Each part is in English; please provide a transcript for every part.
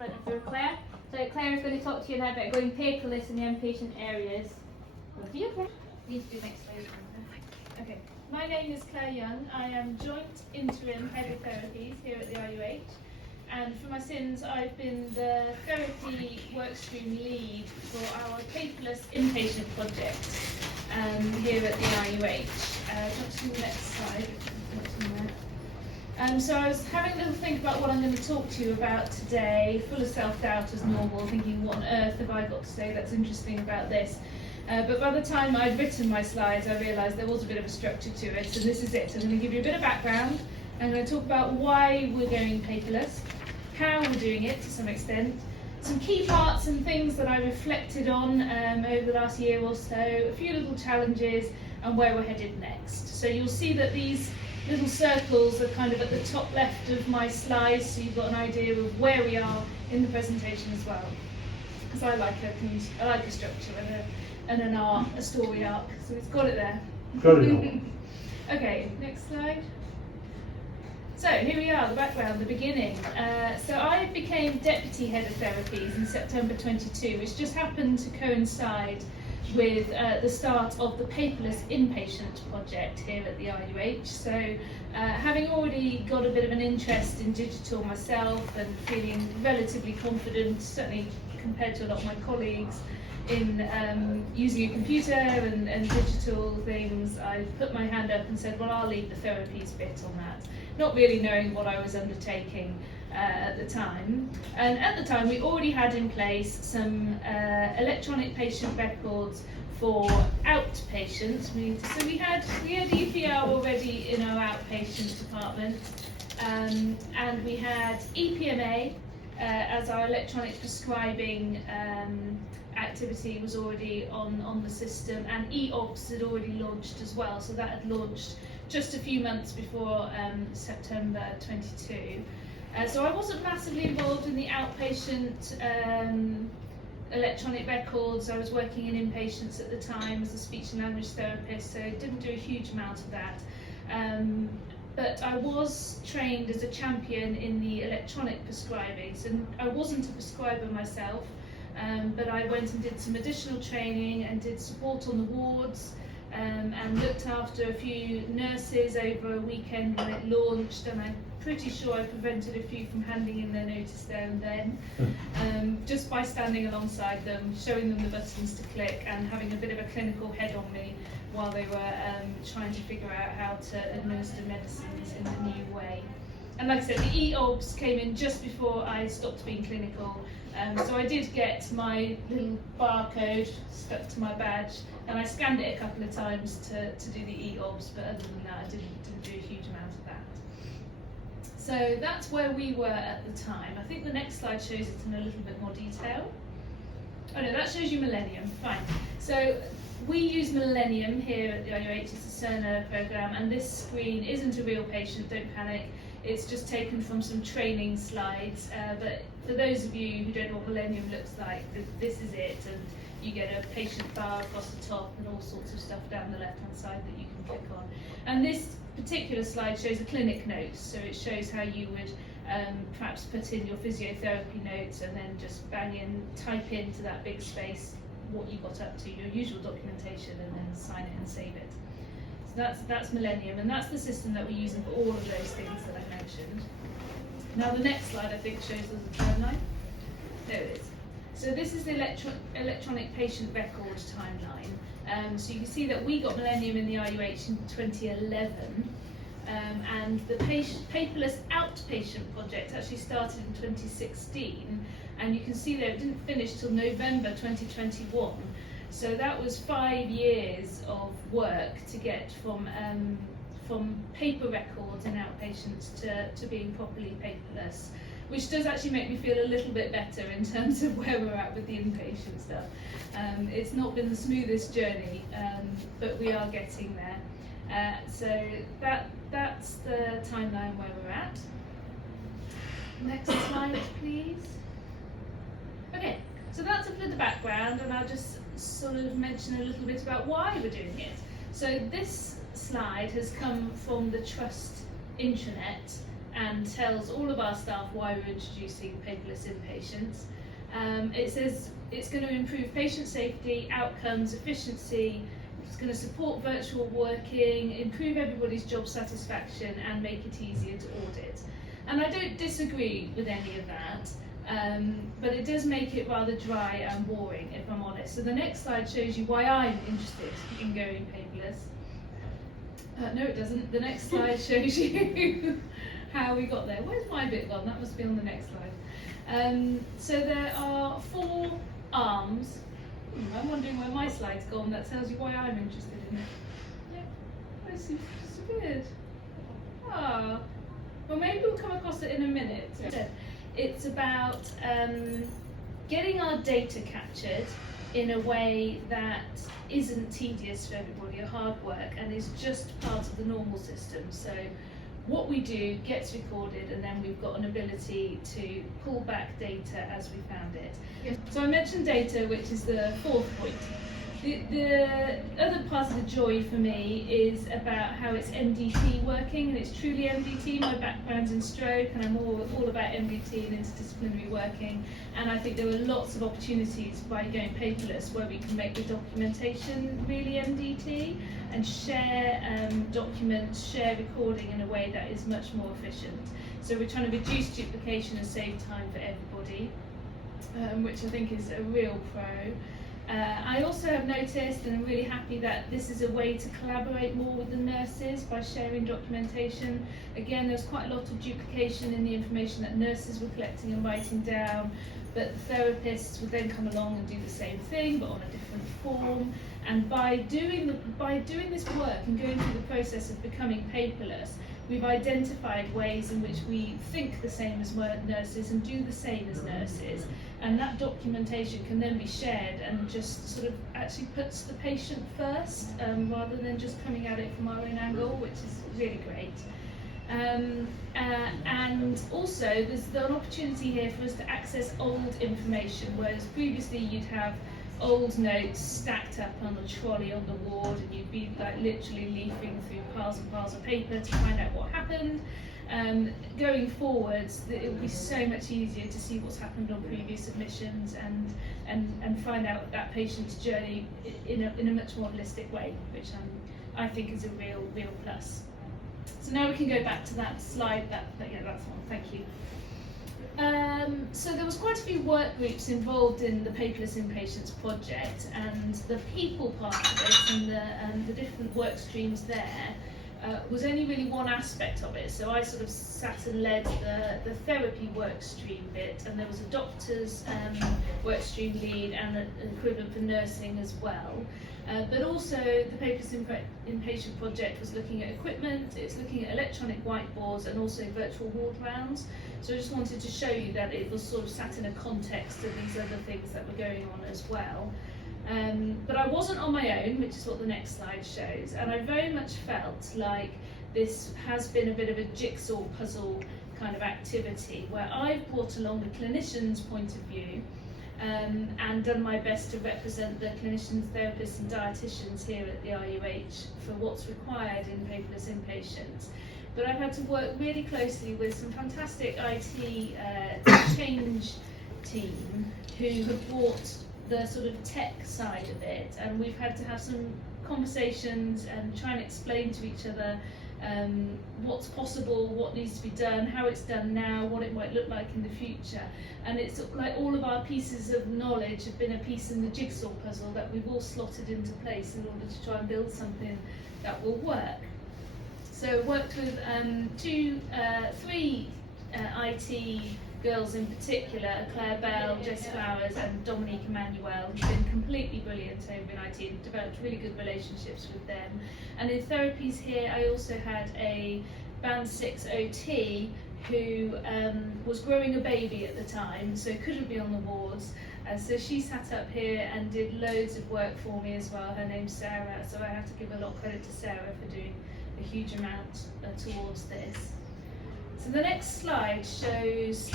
front of Claire. So Claire is going to talk to you now about going paperless in the inpatient areas. Over to you, Claire. You need to do next slide. Okay, my name is Claire Young. I am Joint Interim Head of Therapies here at the RUH, and for my sins I've been the therapy workstream lead for our Paperless inpatient project here at the RUH. Jump to the next slide. So I was having a little think about what I'm going to talk to you about today, full of self-doubt as normal, thinking what on earth have I got to say that's interesting about this. But by the time I'd written my slides, I realised there was a bit of a structure to it, so this is it. I'm going to give you a bit of background. I'm going to talk about why we're going paperless, how we're doing it to some extent, some key parts and things that I reflected on over the last year or so, a few little challenges, and where we're headed next. So you'll see that these little circles are kind of at the top left of my slides, so you've got an idea of where we are in the presentation as well. Because I like a structure and an arc, a story arc, so it's got it there. Got it. Okay, next slide. So here we are, the background, the beginning. So I became Deputy Head of Therapies in September 22, which just happened to coincide with the start of the Paperless inpatient project here at the RUH. So having already got a bit of an interest in digital myself and feeling relatively confident, certainly compared to a lot of my colleagues, in using a computer and digital things, I put my hand up and said, well, I'll lead the therapies bit on that, not really knowing what I was undertaking at the time. And at the time we already had in place some electronic patient records for outpatients. So we had EPR already in our outpatient department, and we had EPMA as our electronic prescribing activity was already on the system, and EOBS had already launched as well, so that had launched just a few months before September 22. So I wasn't massively involved in the outpatient electronic records. I was working in inpatients at the time as a speech and language therapist, so I didn't do a huge amount of that. But I was trained as a champion in the electronic prescribing, so I wasn't a prescriber myself, but I went and did some additional training and did support on the wards, and looked after a few nurses over a weekend when it launched, and I'm pretty sure I prevented a few from handing in their notice there and then, just by standing alongside them, showing them the buttons to click, and having a bit of a clinical head on me while they were trying to figure out how to administer medicines in a new way. And like I said, the EOBS came in just before I stopped being clinical, so I did get my little barcode stuck to my badge, and I scanned it a couple of times to do the EOBS, but other than that I didn't do a huge amount of that. So that's where we were at the time. I think the next slide shows it in a little bit more detail. Oh no, that shows you Millennium, fine. So we use Millennium here at the RUH, it's a Cerner programme, and this screen isn't a real patient, don't panic. It's just taken from some training slides, but for those of you who don't know what Millennium looks like, this is it, and you get a patient bar across the top and all sorts of stuff down the left-hand side that you can click on. And this particular slide shows a clinic notes, so it shows how you would perhaps put in your physiotherapy notes and then just type into that big space what you got up to, your usual documentation, and then sign it and save it. So that's Millennium, and that's the system that we're using for all of those things that I mentioned. Now the next slide I think shows us the timeline. There it is. So this is the electronic patient record timeline. So you can see that we got Millennium in the RUH in 2011, and the Paperless outpatient project actually started in 2016, and you can see that it didn't finish till November 2021. So that was 5 years of work to get from paper records in outpatients to being properly paperless, which does actually make me feel a little bit better in terms of where we're at with the inpatient stuff. It's not been the smoothest journey, but we are getting there. So that's the timeline where we're at. Next slide, please. Okay, so that's a bit of the background, and I'll just sort of mention a little bit about why we're doing it. So this slide has come from the Trust intranet, and tells all of our staff why we're introducing paperless inpatients. It says it's going to improve patient safety, outcomes, efficiency. It's going to support virtual working, improve everybody's job satisfaction, and make it easier to audit. And I don't disagree with any of that, but it does make it rather dry and boring, if I'm honest. So the next slide shows you why I'm interested in going paperless. No, it doesn't. The next slide shows you how we got there. Where's my bit gone? That must be on the next slide. So there are 4 arms. I'm wondering where my slide's gone. That tells you why I'm interested in it. Yeah, it's disappeared. Ah, well, maybe we'll come across it in a minute. It's about getting our data captured in a way that isn't tedious for everybody or hard work and is just part of the normal system. So what we do gets recorded, and then we've got an ability to pull back data as we found it. Yes. So I mentioned data, which is the 4th point. The other part of the joy for me is about how it's MDT working, and it's truly MDT. My background's in stroke, and I'm all about MDT and interdisciplinary working, and I think there are lots of opportunities by going paperless where we can make the documentation really MDT and share documents, share recording in a way that is much more efficient. So we're trying to reduce duplication and save time for everybody, which I think is a real pro. I also have noticed, and I'm really happy, that this is a way to collaborate more with the nurses by sharing documentation. Again, there's quite a lot of duplication in the information that nurses were collecting and writing down, but the therapists would then come along and do the same thing, but on a different form. And by doing this work and going through the process of becoming paperless, we've identified ways in which we think the same as nurses and do the same as nurses, and that documentation can then be shared and just sort of actually puts the patient first, rather than just coming at it from our own angle, which is really great. And also there's an opportunity here for us to access old information, whereas previously you'd have old notes stacked up on the trolley on the ward, and you'd be like literally leafing through piles and piles of paper to find out what happened. Going forwards, it will be so much easier to see what's happened on previous admissions and find out that patient's journey in a much more holistic way, which I think is a real plus. So now we can go back to that slide. Yeah, that's one. Thank you. So there was quite a few work groups involved in the Paperless Inpatients project, and the people part of it and the different work streams there was only really one aspect of it. So I sort of sat and led the therapy work stream bit, and there was a doctor's work stream lead and an equivalent for nursing as well. But also the Paperless Inpatient project was looking at equipment, it's looking at electronic whiteboards and also virtual ward rounds. So I just wanted to show you that it was sort of sat in a context of these other things that were going on as well. But I wasn't on my own, which is what the next slide shows, and I very much felt like this has been a bit of a jigsaw puzzle kind of activity where I've brought along the clinician's point of view and done my best to represent the clinicians, therapists and dietitians here at the RUH for what's required in paperless inpatients. But I've had to work really closely with some fantastic IT change team who have brought the sort of tech side of it, and we've had to have some conversations and try and explain to each other what's possible, what needs to be done, how it's done now, what it might look like in the future. And it's like all of our pieces of knowledge have been a piece in the jigsaw puzzle that we've all slotted into place in order to try and build something that will work. So worked with three IT girls in particular, Claire Bell, Jess Flowers and Dominique Emmanuel, who've been completely brilliant over in IT and developed really good relationships with them. And in therapies here, I also had a Band 6 OT who was growing a baby at the time, so couldn't be on the wards. So she sat up here and did loads of work for me as well. Her name's Sarah, so I have to give a lot of credit to Sarah for doing a huge amount towards this. So the next slide shows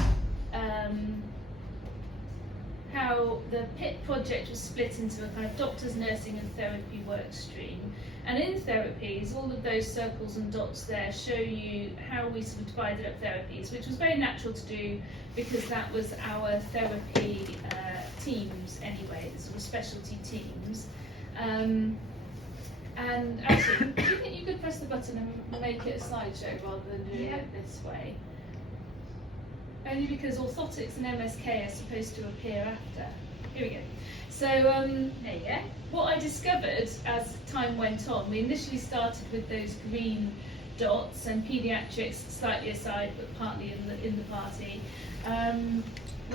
how the PIT project was split into a kind of doctors, nursing and therapy work stream. And in therapies, all of those circles and dots there show you how we sort of divided up therapies, which was very natural to do because that was our therapy teams anyway, the sort of specialty teams. And actually, do you think you could press the button and make it a slideshow rather than doing it this way? Only because orthotics and MSK are supposed to appear after. Here we go. So there you go. What I discovered as time went on, we initially started with those green dots and paediatrics slightly aside but partly in the party,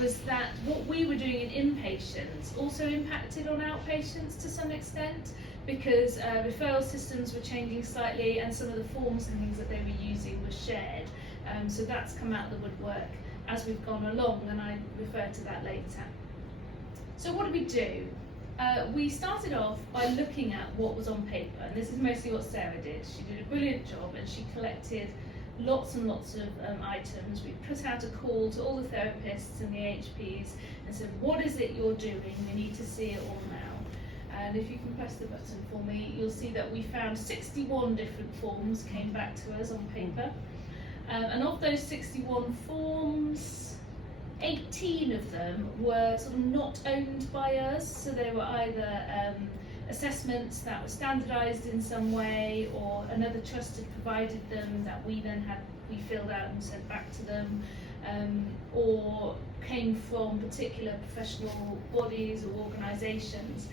was that what we were doing in inpatients also impacted on outpatients to some extent, because referral systems were changing slightly and some of the forms and things that they were using were shared. So that's come out of the woodwork as we've gone along, and I refer to that later. So what did we do? We started off by looking at what was on paper, and this is mostly what Sarah did. She did a brilliant job and she collected lots and lots of items. We put out a call to all the therapists and the AHPs and said, what is it you're doing? We need to see it all now. And if you can press the button for me, you'll see that we found 61 different forms came back to us on paper. And of those 61 forms, 18 of them were sort of not owned by us, so they were either assessments that were standardised in some way, or another trust had provided them that we filled out and sent back to them, or came from particular professional bodies or organisations.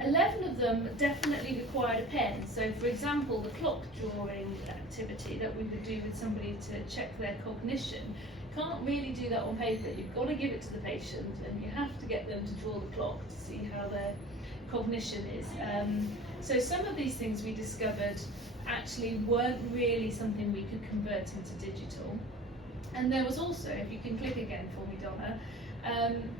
11 of them definitely required a pen. So for example, the clock drawing activity that we would do with somebody to check their cognition, can't really do that on paper. You've got to give it to the patient and you have to get them to draw the clock to see how their cognition is. So some of these things we discovered actually weren't really something we could convert into digital. And there was also, if you can click again for me, Donna,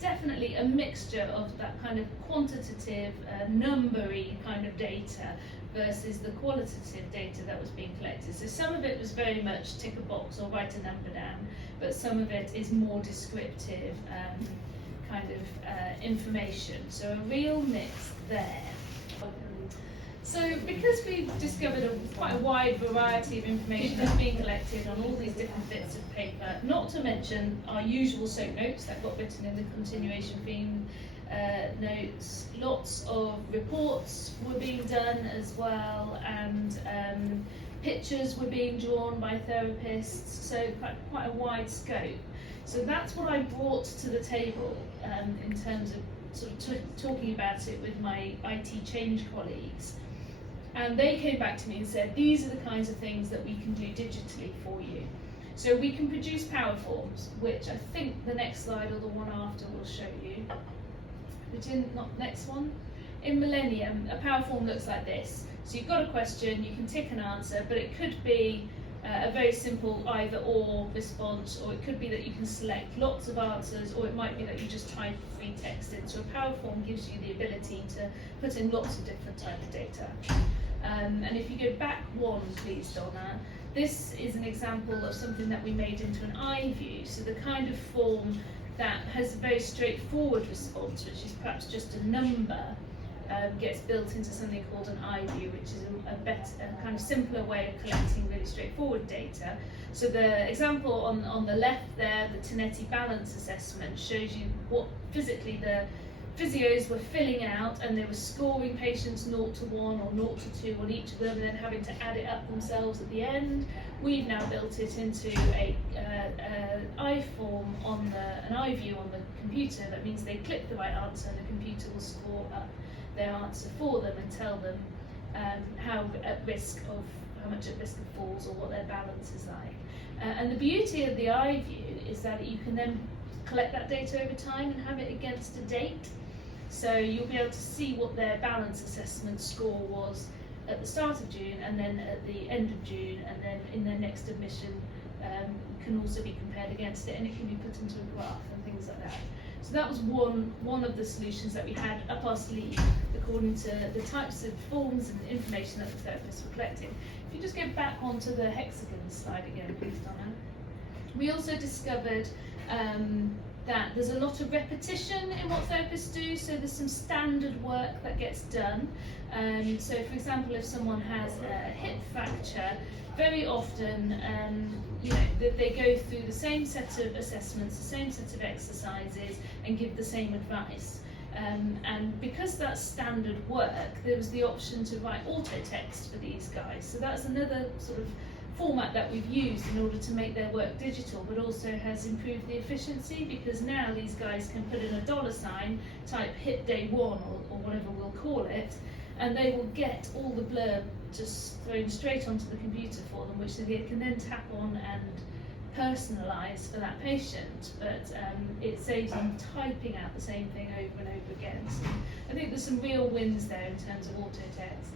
definitely a mixture of that kind of quantitative, numbery kind of data versus the qualitative data that was being collected. So some of it was very much tick a box or write a number down, but some of it is more descriptive kind of information. So a real mix there. So because we've discovered quite a wide variety of information that's being collected on all these different bits of paper, not to mention our usual soap notes that got written in the continuation theme notes, lots of reports were being done as well, and pictures were being drawn by therapists, so quite a wide scope. So that's what I brought to the table in terms of sort of talking about it with my IT change colleagues. And they came back to me and said, these are the kinds of things that we can do digitally for you. So we can produce power forms, which I think the next slide or the one after will show you. Next one. In Millennium, a power form looks like this. So you've got a question, you can tick an answer, but it could be a very simple either or response, or it could be that you can select lots of answers, or it might be that you just type free text in. So a power form gives you the ability to put in lots of different types of data. And if you go back one, please, Donna, this is an example of something that we made into an iView. So the kind of form that has a very straightforward response, which is perhaps just a number, gets built into something called an iView, which is a kind of simpler way of collecting really straightforward data. So the example on the left there, the Tinetti balance assessment, shows you what physically the physios were filling out, and they were scoring patients 0 to 1 or 0 to 2 on each of them, and then having to add it up themselves at the end. We've now built it into an iForm an iView on the computer. That means they click the right answer and the computer will score up their answer for them and tell them how much at risk of falls or what their balance is like. And the beauty of the iView is that you can then collect that data over time and have it against a date. So you'll be able to see what their balance assessment score was at the start of June, and then at the end of June, and then in their next admission can also be compared against it, and it can be put into a graph and things like that. So that was one of the solutions that we had up our sleeve according to the types of forms and information that the therapists were collecting. If you just go back onto the hexagon slide again, please, Donna. We also discovered that there's a lot of repetition in what therapists do, so there's some standard work that gets done. So for example, if someone has a hip fracture, very often they go through the same set of assessments, the same set of exercises, and give the same advice. And because that's standard work, there was the option to write auto text for these guys. So that's another sort of format that we've used in order to make their work digital, but also has improved the efficiency, because now these guys can put in a $sign, type hip day 1 or whatever we'll call it, and they will get all the blurb just thrown straight onto the computer for them, which they can then tap on and personalise for that patient. But it saves them typing out the same thing over and over again. So I think there's some real wins there in terms of auto text.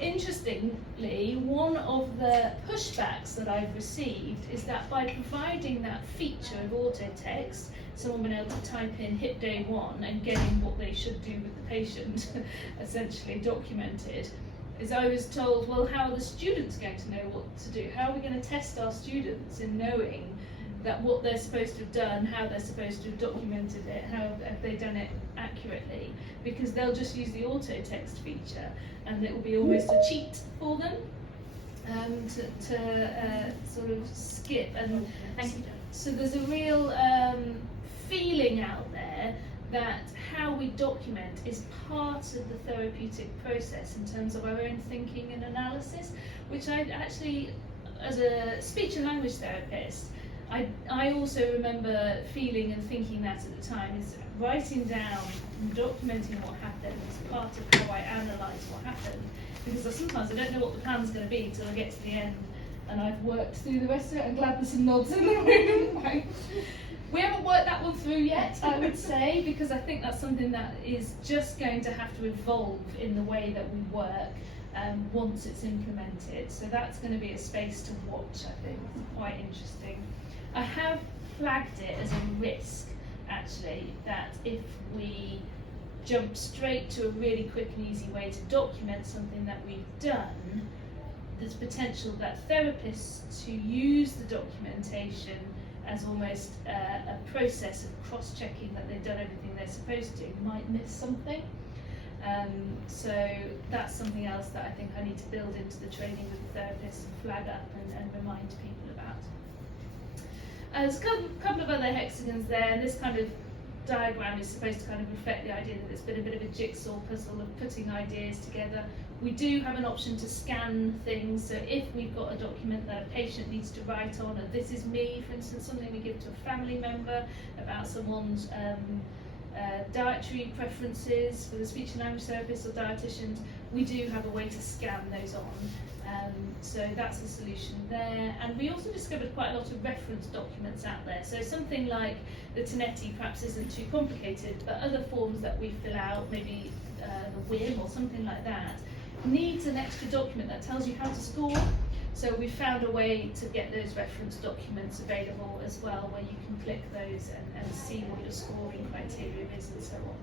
Interestingly, one of the pushbacks that I've received is that by providing that feature of auto text, someone being able to type in hip day 1 and getting what they should do with the patient essentially documented, is I was told, well, how are the students going to know what to do? How are we going to test our students in knowing that what they're supposed to have done, how they're supposed to have documented it, how have they done it accurately? Because they'll just use the auto text feature, and it will be almost a cheat for them to sort of skip. And so there's a real feeling out there that how we document is part of the therapeutic process in terms of our own thinking and analysis, which I actually, as a speech and language therapist, I also remember feeling and thinking that at the time, is writing down and documenting what happened is part of how I analyse what happened, because sometimes I don't know what the plan's going to be until I get to the end and I've worked through the rest of it. I'm glad there's some nods in the room. We haven't worked that one through yet, I would say, because I think that's something that is just going to have to evolve in the way that we work once it's implemented. So that's going to be a space to watch, I think. Quite interesting. I have flagged it as a risk, actually, that if we jump straight to a really quick and easy way to document something that we've done, there's potential that therapists who use the documentation as almost a process of cross-checking that they've done everything they're supposed to might miss something. So that's something else that I think I need to build into the training with the therapists and flag up and remind people about. There's a couple of other hexagons there, and this kind of diagram is supposed to kind of reflect the idea that it's been a bit of a jigsaw puzzle of putting ideas together. We do have an option to scan things, so if we've got a document that a patient needs to write on, and this is me, for instance, something we give to a family member about someone's dietary preferences for the speech and language therapists or dietitians, we do have a way to scan those on. So that's a solution there. And we also discovered quite a lot of reference documents out there. So something like the Tonetti perhaps isn't too complicated, but other forms that we fill out, maybe the WIM or something like that, needs an extra document that tells you how to score. So we found a way to get those reference documents available as well, where you can click those and see what your scoring criteria is and so on.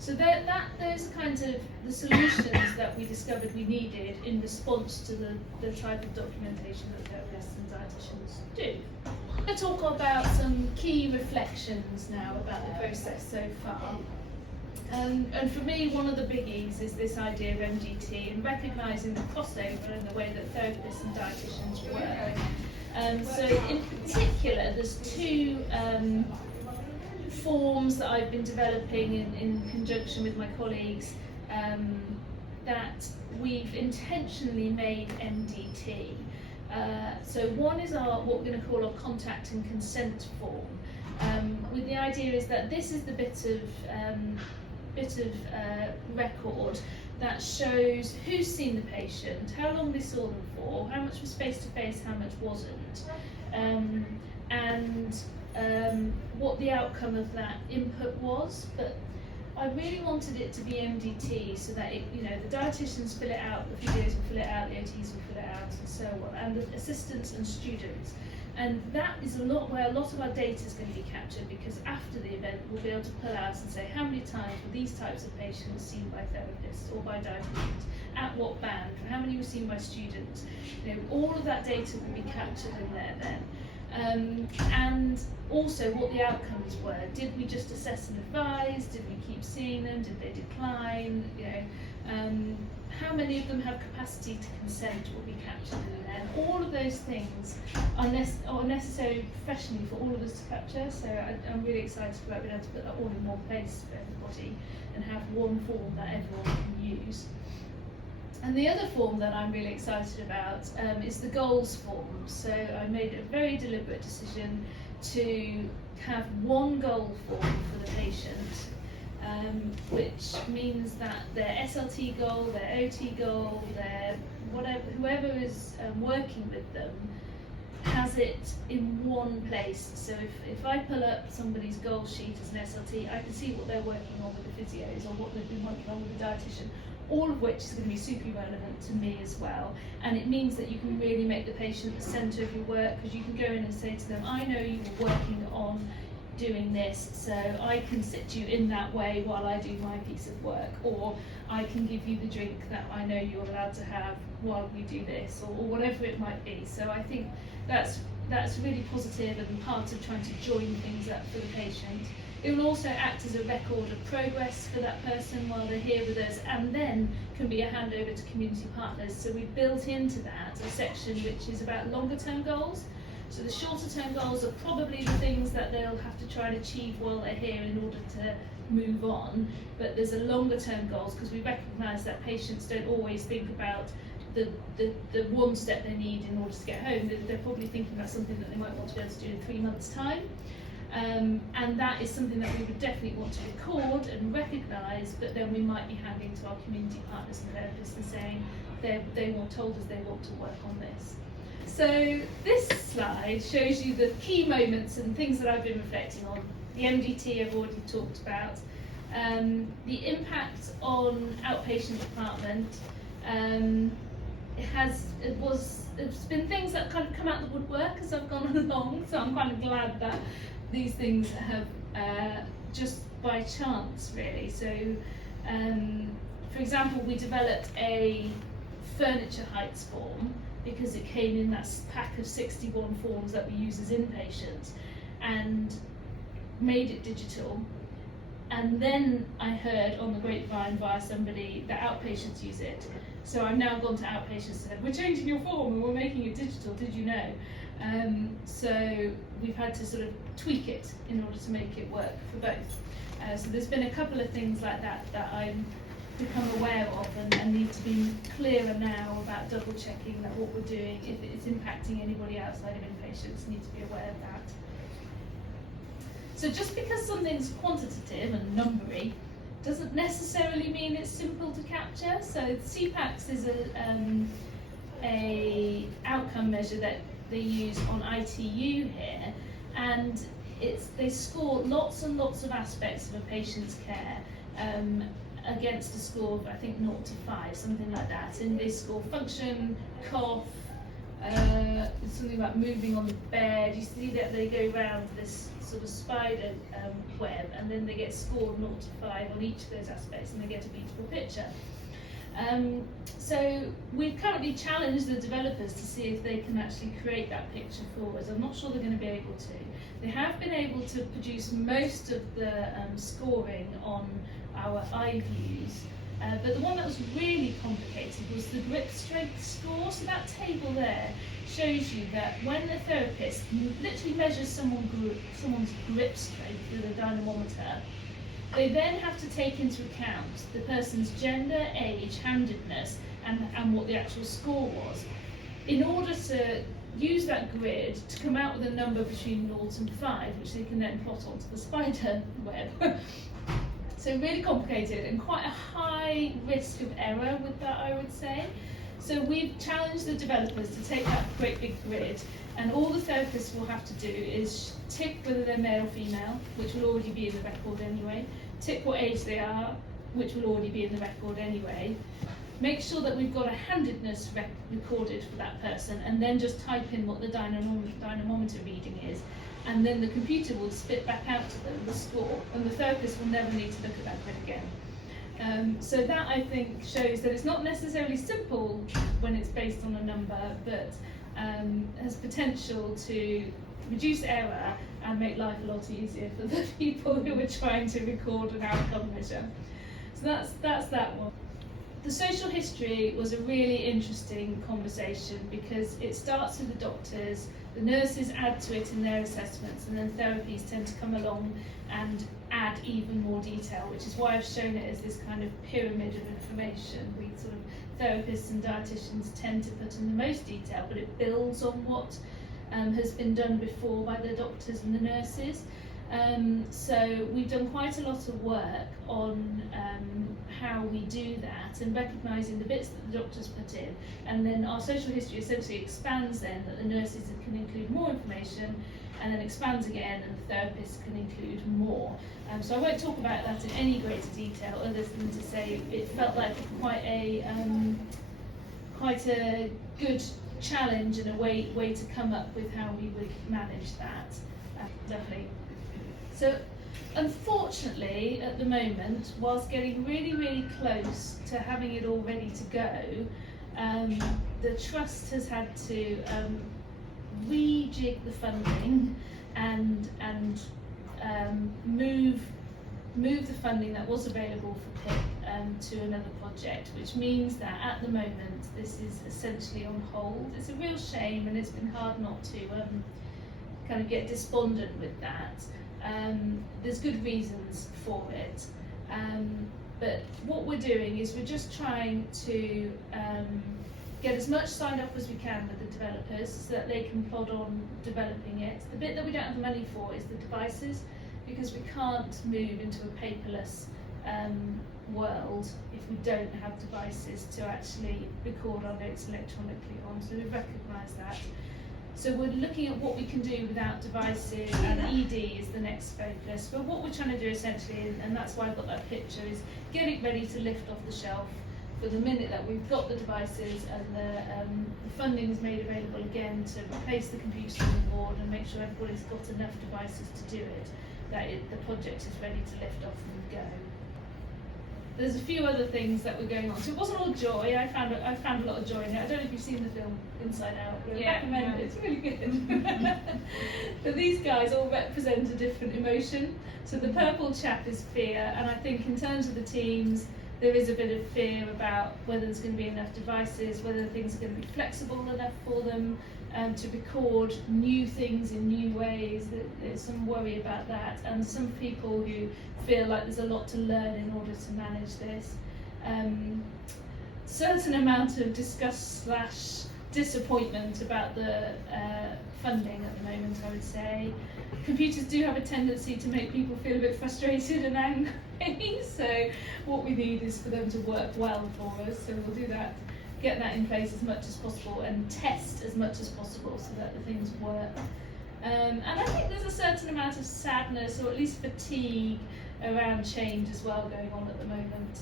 So those are kinds of the solutions that we discovered we needed in response to the type of documentation that therapists and dietitians do. I'm going to talk about some key reflections now about the process so far. And for me, one of the biggies is this idea of MDT and recognising the crossover in the way that therapists and dietitians work. So in particular, there's two forms that I've been developing in conjunction with my colleagues that we've intentionally made MDT. So one is what we're going to call a contact and consent form, with the idea is that this is the bit of record that shows who's seen the patient, how long they saw them for, how much was face-to-face, how much wasn't, and what the outcome of that input was. But I really wanted it to be MDT so that the dietitians fill it out, the physios will fill it out, the OTs will fill it out, and so on, and the assistants and students. And that is where a lot of our data is going to be captured, because after the event we'll be able to pull out and say how many times were these types of patients seen by therapists or by dietitians, at what band, how many were seen by students. All of that data will be captured in there then. and also what the outcomes were. Did we just assess and advise? Did we keep seeing them? Did they decline? You know, how many of them have capacity to consent will be captured in there. And all of those things are necessary professionally for all of us to capture. So I'm really excited about being able to put that all in one place for everybody and have one form that everyone can use. And the other form that I'm really excited about is the goals form. So I made a very deliberate decision to have one goal form for the patient, which means that their SLT goal, their OT goal, their whatever, whoever is working with them has it in one place. So if I pull up somebody's goal sheet as an SLT, I can see what they're working on with the physios or what they've been working on with the dietitian, all of which is going to be super relevant to me as well. And it means that you can really make the patient the centre of your work, because you can go in and say to them, I know you were working on doing this, so I can sit you in that way while I do my piece of work, or I can give you the drink that I know you're allowed to have while we do this, or whatever it might be. So I think that's really positive and part of trying to join things up for the patient. It will also act as a record of progress for that person while they're here with us, and then can be a handover to community partners. So we've built into that a section which is about longer term goals. So the shorter term goals are probably the things that they'll have to try and achieve while they're here in order to move on. But there's a longer term goals, because we recognise that patients don't always think about the one step they need in order to get home. They're probably thinking about something that they might want to be able to do in 3 months' time. And that is something that we would definitely want to record and recognise, but then we might be handing to our community partners and therapists and saying they told us they want to work on this. So this slide shows you the key moments and things that I've been reflecting on. The MDT I've already talked about. The impact on outpatient department. It's been things that kind of come out of the woodwork as I've gone along, so I'm kind of glad that these things have just by chance really. So for example, we developed a furniture heights form because it came in that pack of 61 forms that we use as inpatients, and made it digital. And then I heard on the grapevine via somebody that outpatients use it. So I've now gone to outpatients and said, we're changing your form and we're making it digital, did you know? So we've had to sort of tweak it in order to make it work for both. So there's been a couple of things like that that I've become aware of and need to be clearer now about double checking that what we're doing, if it's impacting anybody outside of inpatients, need to be aware of that. So just because something's quantitative and numbery doesn't necessarily mean it's simple to capture. So CPACS is a outcome measure that they use on ITU here, and they score lots and lots of aspects of a patient's care against a score of I think 0 to 5, something like that. And they score function, cough, something about moving on the bed. You see that they go around this sort of spider web, and then they get scored 0 to 5 on each of those aspects, and they get a beautiful picture. So we've currently challenged the developers to see if they can actually create that picture for us. I'm not sure they're going to be able to. They have been able to produce most of the scoring on our iViews, but the one that was really complicated was the grip strength score. So that table there shows you that when a therapist literally measures someone's grip strength with a dynamometer, they then have to take into account the person's gender, age, handedness, and what the actual score was, in order to use that grid to come out with a number between 0 and 5, which they can then plot onto the spider web. So really complicated and quite a high risk of error with that, I would say. So we've challenged the developers to take that great big grid, and all the therapists will have to do is tick whether they're male or female, which will already be in the record anyway, tick what age they are, which will already be in the record anyway, make sure that we've got a handedness recorded for that person, and then just type in what the dynamometer reading is, and then the computer will spit back out to them the score, and the therapist will never need to look at that grid again. So that, I think, shows that it's not necessarily simple when it's based on a number, but has potential to reduce error and make life a lot easier for the people who are trying to record an outcome measure. So that's that one. The social history was a really interesting conversation because it starts with the doctors, the nurses add to it in their assessments, and then therapies tend to come along and add even more detail, which is why I've shown it as this kind of pyramid of information. We sort of, therapists and dietitians tend to put in the most detail, but it builds on what has been done before by the doctors and the nurses. So we've done quite a lot of work on how we do that and recognising the bits that the doctors put in, and then our social history essentially expands then that the nurses can include more information, and then expands again and the therapists can include more. So I won't talk about that in any greater detail other than to say it felt like quite a good challenge and a way to come up with how we would manage that. Lovely. So unfortunately at the moment, whilst getting really close to having it all ready to go, the Trust has had to rejig the funding and move the funding that was available for PIP to another project, which means that at the moment this is essentially on hold. It's a real shame, and it's been hard not to kind of get despondent with that. There's good reasons for it, but what we're doing is we're just trying to get as much signed up as we can with the developers so that they can plod on developing it. The bit that we don't have the money for is the devices, because we can't move into a paperless world if we don't have devices to actually record our notes electronically on, so we recognise that. So we're looking at what we can do without devices, and ED is the next focus. But what we're trying to do essentially, and that's why I've got that picture, is get it ready to lift off the shelf for the minute that we've got the devices and the funding is made available again to replace the computers on board and make sure everybody's got enough devices to do it, that the project is ready to lift off and go. There's a few other things that were going on. So it wasn't all joy. I found a lot of joy in it. I don't know if you've seen the film Inside Out. Yeah, I recommend it. It's really good. But these guys all represent a different emotion. So the purple chap is fear, and I think in terms of the teams, there is a bit of fear about whether there's going to be enough devices, whether things are going to be flexible enough for them to record new things in new ways. There's some worry about that, and some people who feel like there's a lot to learn in order to manage this. Certain amount of disgust / disappointment about the funding at the moment, I would say. Computers do have a tendency to make people feel a bit frustrated and angry, so what we need is for them to work well for us, so we'll do that, get that in place as much as possible and test as much as possible so that the things work. And I think there's a certain amount of sadness, or at least fatigue, around change as well going on at the moment,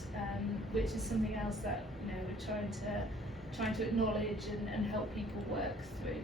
which is something else that we're trying to acknowledge and help people work through.